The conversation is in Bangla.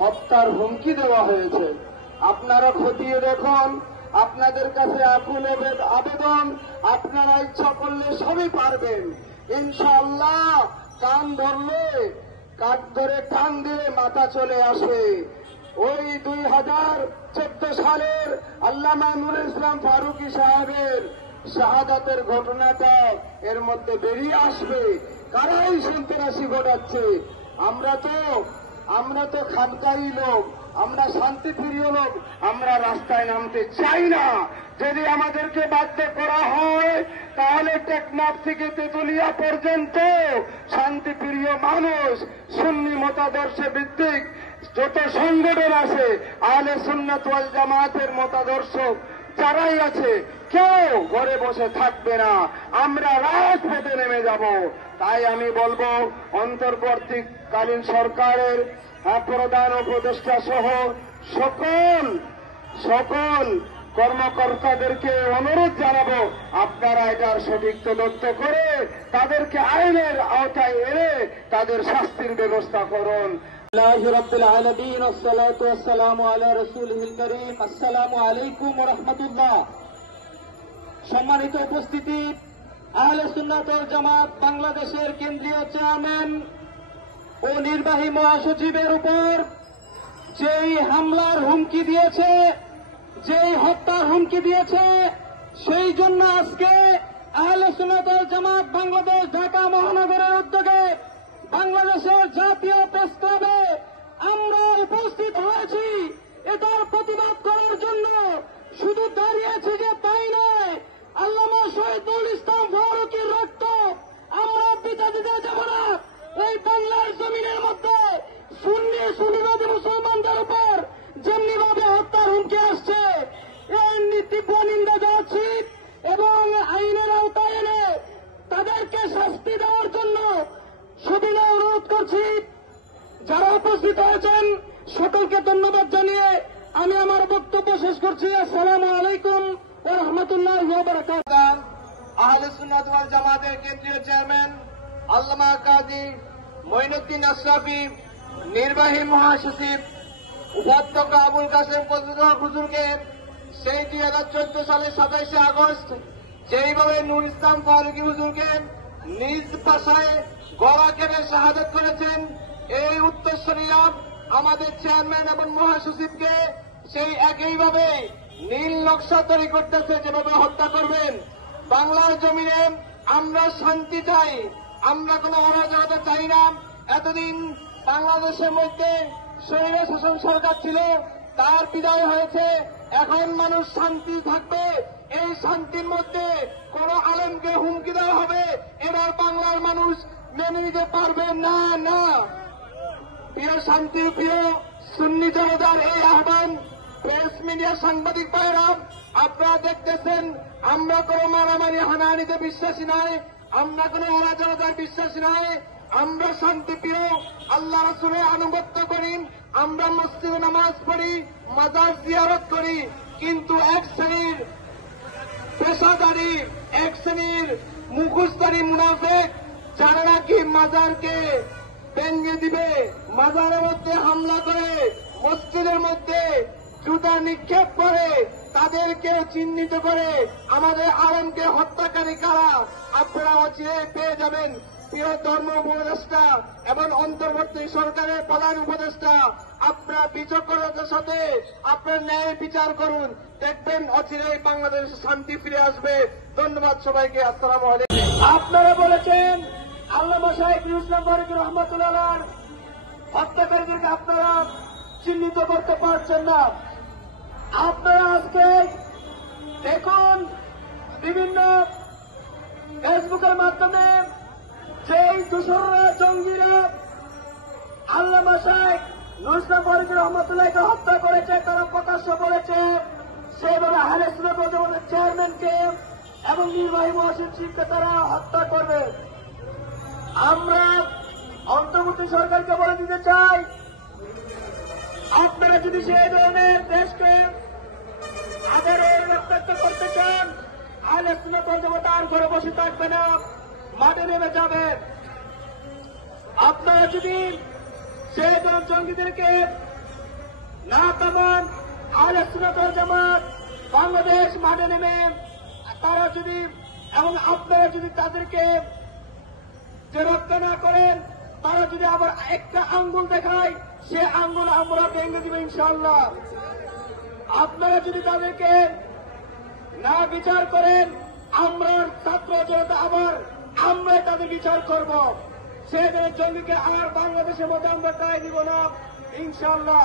হত্যার হুমকি দেওয়া হয়েছে। আপনারা খতিয়ে দেখুন, আপনাদের কাছে আকুল আবেদন, আপনারা ইচ্ছা করলে সবই পারবেন ইনশাআল্লাহ। কান ধরলে কাঠ ধরে টান দিয়ে মাথা চলে আসে। ওই 2014 সালের আল্লামা নুরুল ইসলাম ফারুকী সাহেবের শাহাদাতের ঘটনাটা এর মধ্যে বেরিয়ে আসবে। কারাই সন্ত্রাসী ঘটাচ্ছে? আমরা তো খানকাই লোক, আমরা শান্তিপ্রিয় লোক, আমরা রাস্তায় নামতে চাই না। যদি আমাদেরকে বাধ্য করা হয় তাহলে টেকনাফ থেকে তেতুলিয়া পর্যন্ত শান্তিপ্রিয় মানুষ, সুন্নি মতাদর্শে ভিত্তিক যত সংগঠন আছে, আহলে সুন্নাত ওয়াল জামাতের মতাদর্শ যারাই আছে, কেউ ঘরে বসে থাকবে না, আমরা রাজপথে নেমে যাব। তাই আমি বলবো অন্তর্বর্তীকালীন সরকারের প্রধান উপদেষ্টা সহ সকল কর্মকর্তাদেরকে অনুরোধ জানাবো, আপনারা এটার সঠিক তদন্ত করে তাদেরকে আইনের আওতায় এনে তাদের শাস্তির ব্যবস্থা করুন। রাব্বিল আলামিন ওয়াসসালাতু ওয়াসসালামু আলা রাসূলিল কারীম। আসসালামু আলাইকুম ওয়া রাহমাতুল্লাহ। সম্মানিত উপস্থিতি, আহলে সুন্নাত ওয়াল জামাত বাংলাদেশের কেন্দ্রীয় চেয়ারম্যান ও নির্বাহী মহাসচিবের উপর যেই হামলার হুমকি দিয়েছে, যেই হত্যার হুমকি দিয়েছে, সেই জন্য আজকে আহলে সুন্নাত ওয়াল জামাত বাংলাদেশ ঢাকা মহানগরের উদ্যোগে বাংলাদেশের জাতীয় প্রেস ক্লাবে আমরা উপস্থিত হয়েছি এটার প্রতিবাদ করার জন্য। শুধু দাঁড়িয়েছি যে তাই নয়, আল্লামা শহীদুল ইসলাম ফারুকীর রক্ত আমরা পিতা দিতে যাব না। এই বাংলার জমিনের মধ্যে সুন্নিবাদী মুসলমানদের উপর যেমনিভাবে হত্যার হুমকি আসছে, এর তীব্র নিন্দা জানাচ্ছি এবং আইনের আওতায় এনে তাদেরকে শাস্তি দেওয়ার জন্য সবিনয় অনুরোধ করছি। যারা উপস্থিত হয়েছেন সকলকে ধন্যবাদ জানিয়ে আমি আমার বক্তব্য শেষ করছি। আসসালামু আলাইকুম ওয়া রাহমাতুল্লাহি ওয়া বারাকাতুহু। আহলে সুন্নাত ওয়াল জামাতের কেন্দ্রীয় চেয়ারম্যান আল্লামা কাজী মঈনুদ্দিন আশরাফী, নির্বাহী মহাসচিব উপাধ্যক্ষ আবুল কাসেম হুজুরকে সেই 2014 সালের 27 আগস্ট যেইভাবে নুর ইসলাম ফারুকী হুজুরকে নিজ ভাষায় গলা কেটে শাহাদাত করেছেন, এই উত্তরসূরিরা আমাদের চেয়ারম্যান এবং মহাসচিবকে সেই একইভাবে নীল নকশা তৈরি করতেছে, যেভাবে হত্যা করবেন। বাংলার জমিনে আমরা শান্তি চাই, আমরা কোনো অরাজকতা চাই না। এতদিন বাংলাদেশের মধ্যে স্বৈরশাসন সরকার ছিল, তার বিদায় হয়েছে, এখন মানুষ শান্তি থাকবে। এই শান্তির মধ্যে কোন আলেমকে হুমকি দেওয়া হবে, এবার বাংলার মানুষ মেনে নিতে পারবে না। প্রিয় শান্তি, প্রিয় সুন্নি জনতার এই আহ্বান, প্রেস মিডিয়া সাংবাদিক ভাইরা আপনারা দেখতেছেন, আমরা কোন মারামারি হানাহানিতে বিশ্বাসী নয়, আমরা কোন অরাজকতায় বিশ্বাসী নয়, আমরা শান্তিপ্রিয়, আল্লাহ রাসূলের আনুগত্য করি, আমরা মসজিদে নামাজ পড়ি, মাজার জিয়ারত করি। কিন্তু এক শ্রেণীর পেশাদারী, এক শ্রেণীর মুখোশধারী মুনাফিক, যারা নাকি মাজারকে ভেঙে দিবে, মাজারের মধ্যে হামলা করে, মসজিদের মধ্যে জুতা নিক্ষেপ করে, তাদেরকে চিহ্নিত করে আমাদের আলেমকে হত্যাকারী কারা আপনারা অচিরে পেয়ে যাবেন। প্রিয় ধর্ম উপদেষ্টা এবং অন্তর্বর্তী সরকারের প্রধান উপদেষ্টা, আপনারা বিচক্ষণতার সাথে আপনার ন্যায় বিচার করুন, দেখবেন অচিরেই বাংলাদেশে শান্তি ফিরে আসবে। ধন্যবাদ সবাইকে। আসসালামু আলাইকুম। আপনারা বলেছেন আল্লামা শহীদুল ইসলাম ফারুকী রহমাতুল্লাহ হত্যাকারীদেরকে আপনারা চিহ্নিত করতে পারছেন না। আপনারা আজকে দেখুন বিভিন্ন ফেসবুকের মাধ্যমে সেই দূষণরা, জঙ্গিরা আল্লামা শহীদুল ইসলাম ফারুকী রহমাতুল্লাহকে হত্যা করেছে, তারা প্রকাশ্য বলেছে সেভাবে আহলে সুন্নাত ওয়াল জামাতের চেয়ারম্যানকে এবং নির্বাহী মহাসচিবকে তারা হত্যা করবে। আমরা অন্তর্বর্তী সরকারকে বলে দিতে চাই, আপনারা যদি সেই ধরনের দেশকে আবারও রক্ষা করতে চান, আহলে সুন্নাত ওয়াল জামাত আর ঘরে বসে থাকবে না, মাঠে নেমে যাবে। আপনারা যদি সেই জঙ্গিদেরকে না তেমন আহলে সুন্নাত ওয়াল জামাত বাংলাদেশ মাঠে নেমে তারা যদি এবং আপনারা যদি তাদেরকে যে রক্ষা না করেন, তারা যদি আবার একটা আঙ্গুল দেখায়, সে আঙ্গুল আমরা ভেঙে দিব ইনশাআল্লাহ। আপনারা যদি তাদেরকে না বিচার করেন, আমরা ছাত্র জনতা আবার আমরাই তাদের বিচার করব। সেদিনের জঙ্গিকে আর বাংলাদেশের মধ্যে আমরা তাই দিব না ইনশাআল্লাহ।